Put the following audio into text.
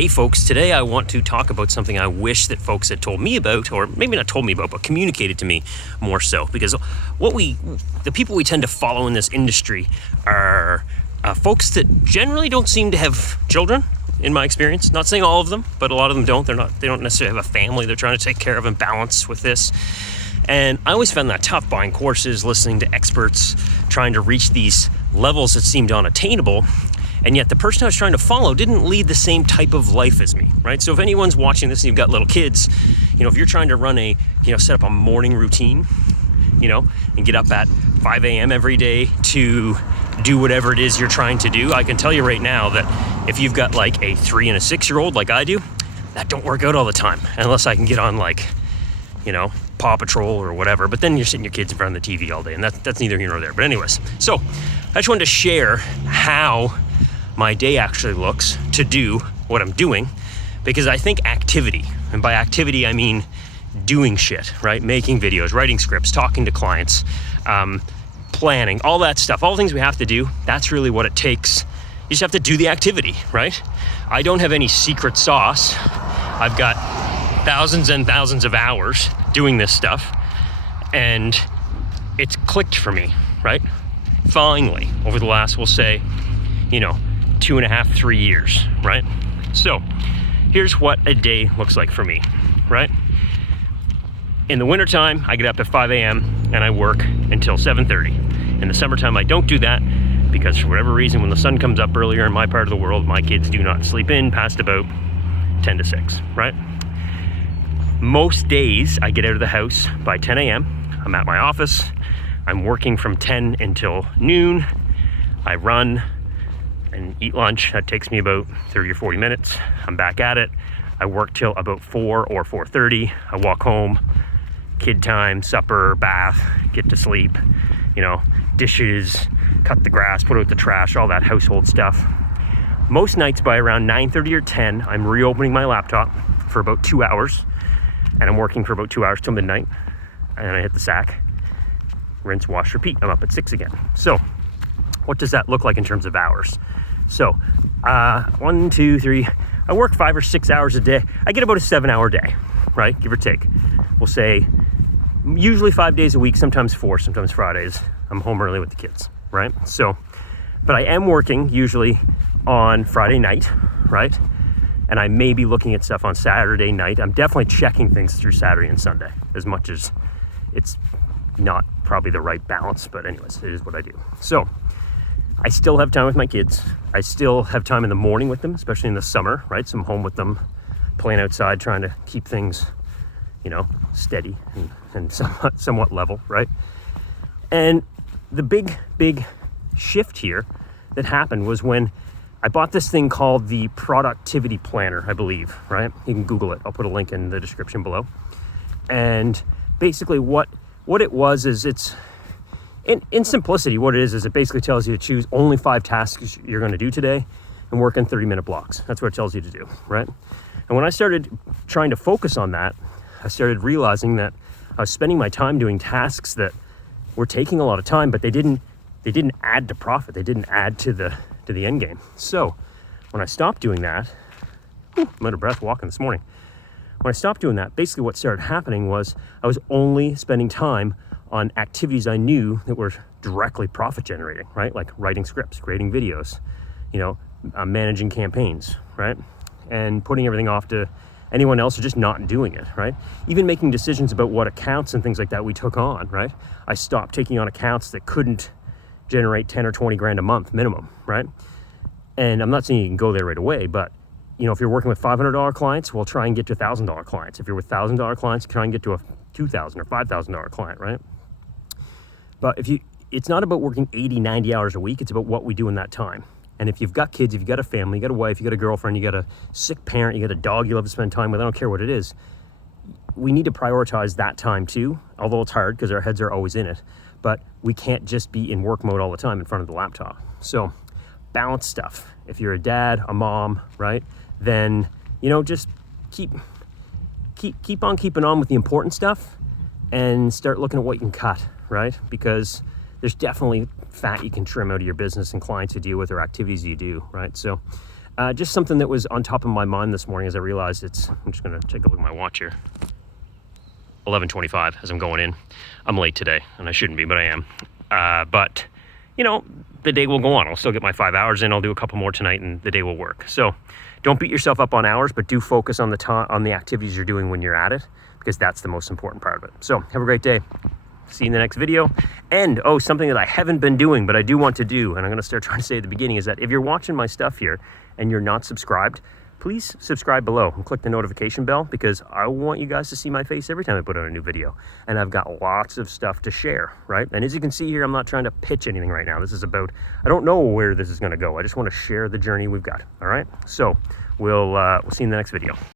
Hey folks, today I want to talk about something I wish that folks had told me about, or maybe not told me about, but communicated to me more so. Because the people we tend to follow in this industry are folks that generally don't seem to have children, in my experience. Not saying all of them, but a lot of them don't. They don't necessarily have a family they're trying to take care of and balance with this. And I always found that tough, buying courses, listening to experts, trying to reach these levels that seemed unattainable. And yet the person I was trying to follow didn't lead the same type of life as me, right? So if anyone's watching this and you've got little kids, if you're trying to run set up a morning routine, and get up at 5 a.m. every day to do whatever it is you're trying to do, I can tell you right now that if you've got like a 3 and a 6-year-old like I do, that don't work out all the time, unless I can get on Paw Patrol or whatever. But then you're sitting your kids in front of the TV all day, and that's neither here nor there. But anyways, so I just wanted to share how my day actually looks to do what I'm doing, because I think activity, and by activity I mean doing shit, right? Making videos, writing scripts, talking to clients, planning, all that stuff, all the things we have to do, that's really what it takes. You just have to do the activity, right? I don't have any secret sauce. I've got thousands and thousands of hours doing this stuff, and it's clicked for me, right? Finally, over the last, we'll say, 2.5, 3 years, right? So here's what a day looks like for me, right? In the wintertime, I get up at 5 a.m. and I work until 7:30. In the summertime, I don't do that because for whatever reason, when the sun comes up earlier in my part of the world, my kids do not sleep in past about 10 to 6, right? Most days, I get out of the house by 10 a.m. I'm at my office. I'm working from 10 until noon. I run and eat lunch. That takes me about 30 or 40 minutes. I'm back at it. I work till about 4 or 4:30. I walk home, kid time, supper, bath, get to sleep, dishes, cut the grass, put out the trash, all that household stuff. Most nights by around 9:30 or 10, I'm reopening my laptop for about 2 hours, and I'm working for about 2 hours till midnight, and then I hit the sack, rinse, wash, repeat. I'm up at 6 again. So what does that look like in terms of hours? So 1, 2, 3, I work 5 or 6 hours a day. I get about a 7-hour day, right? Give or take. We'll say usually 5 days a week, sometimes 4, sometimes Fridays. I'm home early with the kids, right? So, but I am working usually on Friday night, right? And I may be looking at stuff on Saturday night. I'm definitely checking things through Saturday and Sunday, as much as it's not probably the right balance, but anyways, it is what I do. So I still have time with my kids. I still have time in the morning with them, especially in the summer, right? So I'm home with them, playing outside, trying to keep things, steady and somewhat level, right? And the big shift here that happened was when I bought this thing called the Productivity Planner, I believe, right? You can Google it. I'll put a link in the description below. And basically what it was is it's, in simplicity, what it is it basically tells you to choose only 5 tasks you're going to do today and work in 30-minute blocks. That's what it tells you to do, right? And when I started trying to focus on that, I started realizing that I was spending my time doing tasks that were taking a lot of time, but they didn't add to profit. They didn't add to the end game. So when I stopped doing that, I'm out of breath walking this morning. When I stopped doing that, basically what started happening was I was only spending time on activities I knew that were directly profit generating, right? Like writing scripts, creating videos, managing campaigns, right? And putting everything off to anyone else or just not doing it, right? Even making decisions about what accounts and things like that we took on, right? I stopped taking on accounts that couldn't generate 10 or 20 grand a month minimum, right? And I'm not saying you can go there right away, but if you're working with $500 clients, well, try and get to $1,000 clients. If you're with $1,000 clients, try and get to a $2,000 or $5,000 client, right? But it's not about working 80, 90 hours a week. It's about what we do in that time. And if you've got kids, if you've got a family, you got a wife, you got a girlfriend, you got a sick parent, you got a dog you love to spend time with, I don't care what it is. We need to prioritize that time too, although it's hard because our heads are always in it. But we can't just be in work mode all the time in front of the laptop. So balance stuff. If you're a dad, a mom, right, then, just keep on keeping on with the important stuff and start looking at what you can cut, right? Because there's definitely fat you can trim out of your business and clients you deal with or activities you do, right? So Just something that was on top of my mind this morning as I realized I'm just gonna take a look at my watch here. 11:25 as I'm going in. I'm late today, and I shouldn't be, but I am. But, you know, the day will go on. I'll still get my 5 hours in. I'll do a couple more tonight, and the day will work. So don't beat yourself up on hours, but do focus on the activities you're doing when you're at it, because that's the most important part of it. So have a great day. See you in the next video. And, something that I haven't been doing, but I do want to do, and I'm gonna start trying to say at the beginning, is that if you're watching my stuff here and you're not subscribed, please subscribe below and click the notification bell, because I want you guys to see my face every time I put out a new video. And I've got lots of stuff to share, right? And as you can see here, I'm not trying to pitch anything right now. This is about, I don't know where this is gonna go. I just wanna share the journey we've got, all right? So we'll see you in the next video.